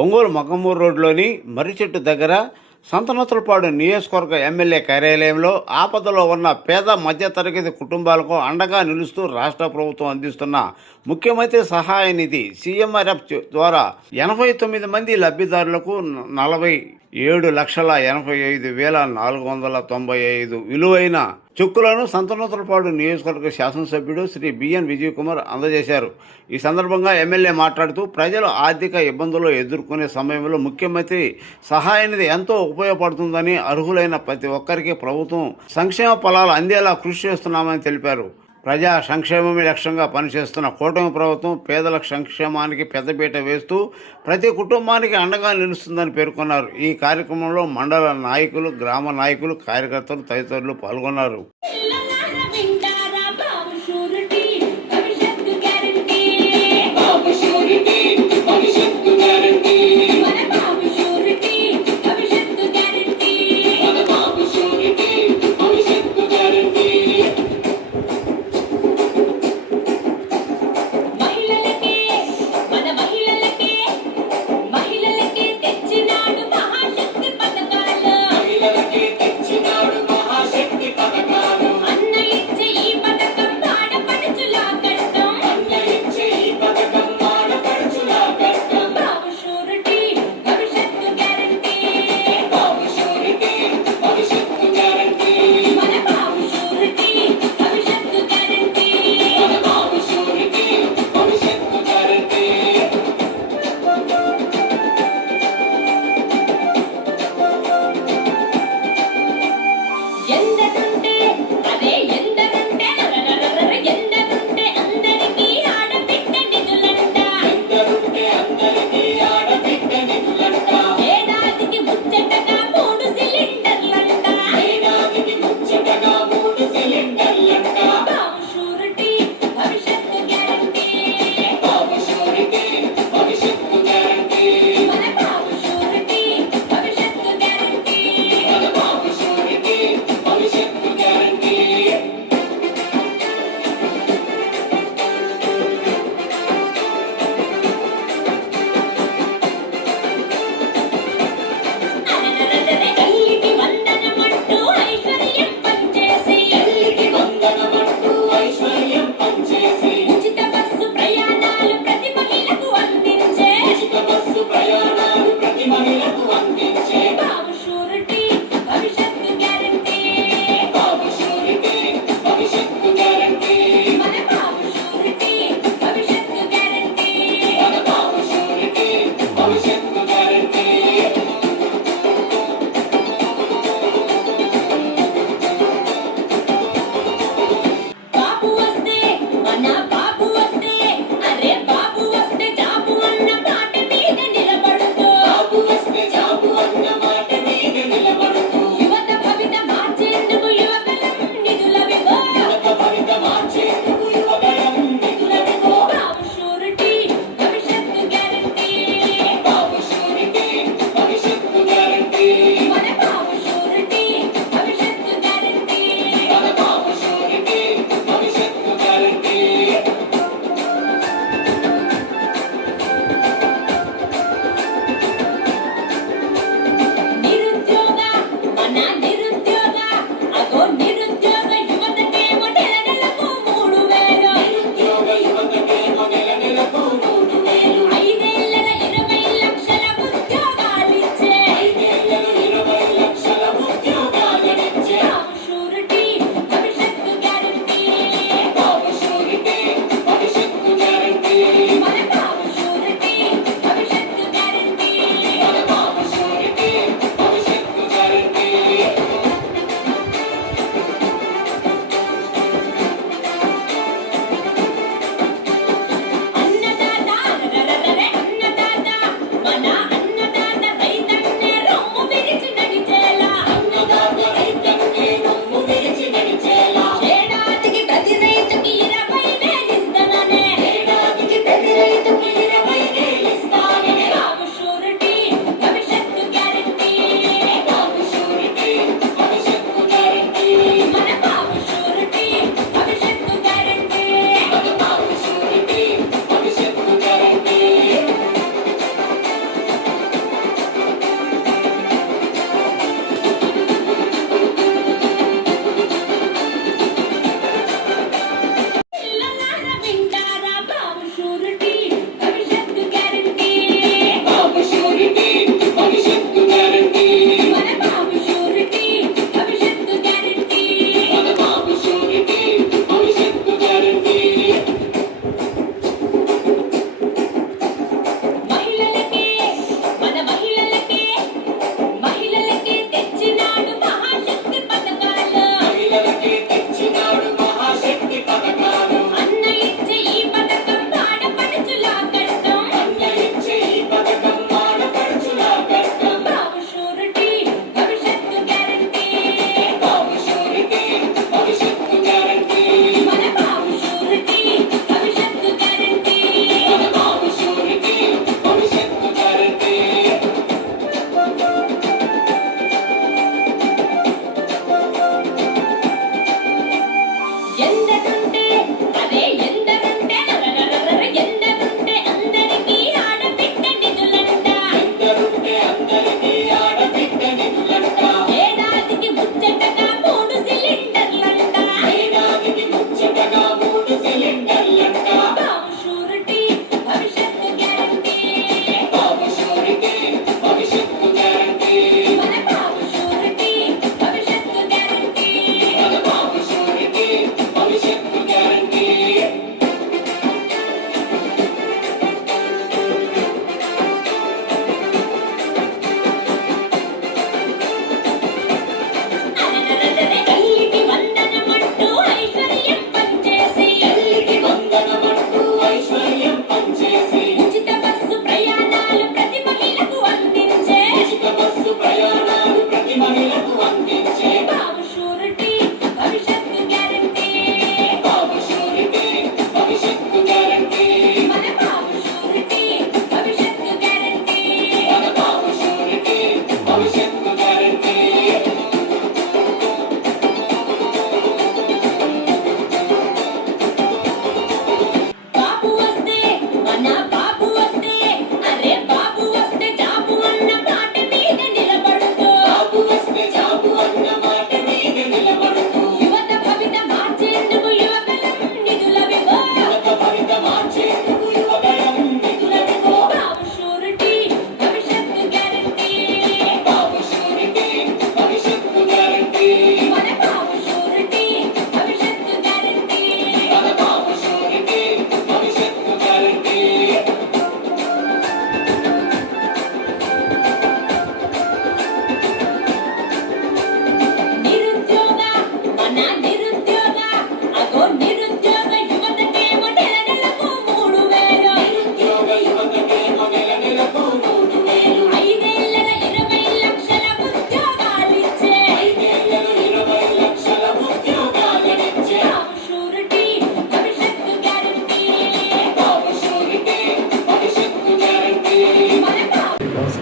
ఒంగోలు మగమూరు రోడ్లోని మర్రిచెట్టు దగ్గర సంతనూతలపాడు నియోజకవర్గ ఎమ్మెల్యే కార్యాలయంలో ఆపదలో ఉన్న పేద మధ్యతరగతి కుటుంబాలకు అండగా నిలుస్తూ రాష్ట్ర ప్రభుత్వం అందిస్తున్న ముఖ్యమంత్రి సహాయ నిధి సీఎంఆర్ఎఫ్ ద్వారా 89 మంది లబ్ధిదారులకు 47,85,495 విలువైన చెక్కులను సంతనూతలపాడు నియోజకవర్గ శాసనసభ్యుడు శ్రీ బిఎన్ విజయ్ కుమార్ అందజేశారు. ఈ సందర్భంగా ఎమ్మెల్యే మాట్లాడుతూ ప్రజలు ఆర్థిక ఇబ్బందులు ఎదుర్కొనే సమయంలో ముఖ్యమంత్రి సహాయ నిధి ఎంతో ఉపయోగపడుతుందని, అర్హులైన ప్రతి ఒక్కరికి ప్రభుత్వం సంక్షేమ ఫలాలు అందేలా కృషి చేస్తున్నామని తెలిపారు. ప్రజా సంక్షేమమే లక్ష్యంగా పనిచేస్తున్న కూటమి ప్రభుత్వం పేదల సంక్షేమానికి పెద్దపీట వేస్తూ ప్రతి కుటుంబానికి అండగా నిలుస్తుందని పేర్కొన్నారు. ఈ కార్యక్రమంలో మండల నాయకులు, గ్రామ నాయకులు, కార్యకర్తలు తదితరులు పాల్గొన్నారు.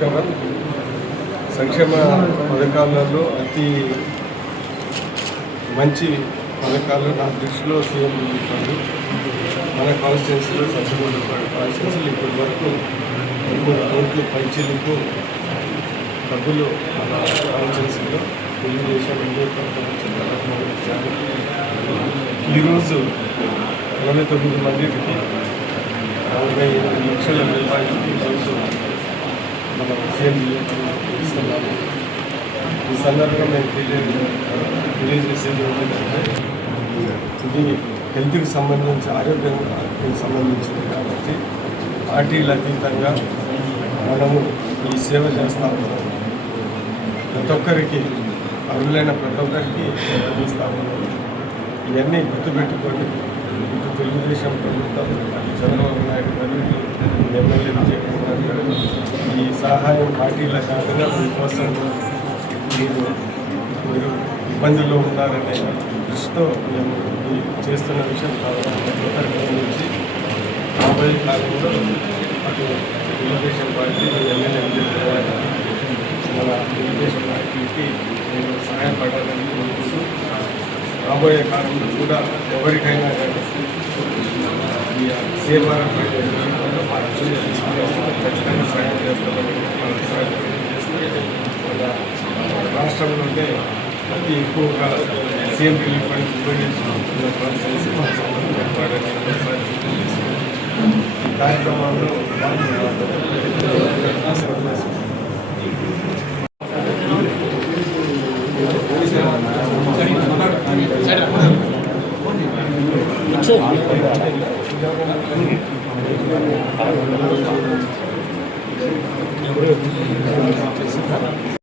నమస్కారం. సంక్షేమ పథకాలలో అతి మంచి పథకాలు నా దృష్టిలో సీఎం రిలీఫ్ ఫండ్. మన కాన్స్టిట్యున్సీలో సబ్సిడీ కాన్స్టిట్యున్సీలు ఇప్పటి వరకు 3 కోట్ల పైచీలకు డబ్బులు మన కాన్స్టిట్యున్సీలో తెలుగుదేశం ఇచ్చారు. ఈరోజు 29 మందికి 48 లక్షల రూపాయలు ఈరోజు మనం సీఎం రిలీఫ్ ఫండ్ ఇస్తున్నాము. ఈ సందర్భంగా మేము తెలియజేసేది ఏంటంటే ఇది హెల్త్కి సంబంధించి ఆరోగ్యానికి సంబంధించింది కాబట్టి పార్టీల అతీతంగా మనము ఈ సేవ చేస్తాము. ప్రతి ఒక్కరికి అర్హులైన ప్రతి ఒక్కరికి అందిస్తాము. ఇవన్నీ గుర్తుపెట్టుకొని ఇటు తెలుగుదేశం ప్రభుత్వం అటు చంద్రబాబు నాయుడు గారు ఎమ్మెల్యే విజయకుమార్ గారు ఈ సహాయం పార్టీల కాకుండా మీకోసం మీరు ఇబ్బందుల్లో ఉన్నారనే దృష్టితో మేము చేస్తున్న విషయం నుంచి రాబోయే కాలంలో అటు తెలుగుదేశం పార్టీ ఎమ్మెల్యే మన తెలుగుదేశం పార్టీకి నేను సహాయపడాలని కోరుకుంటూ రాబోయే కాలంలో కూడా ఎవరికైనా కానీ ఈ సేవా ఖచ్చితంగా సహాయం చేస్తామని రాష్ట్రంలోనే అతి ఎక్కువగా సీఎం రిలీఫ్ ఫండ్ ఉపయోగించుకుంటున్న కాన్స్టిట్యున్సీ ఈ కార్యక్రమంలో ఎవరు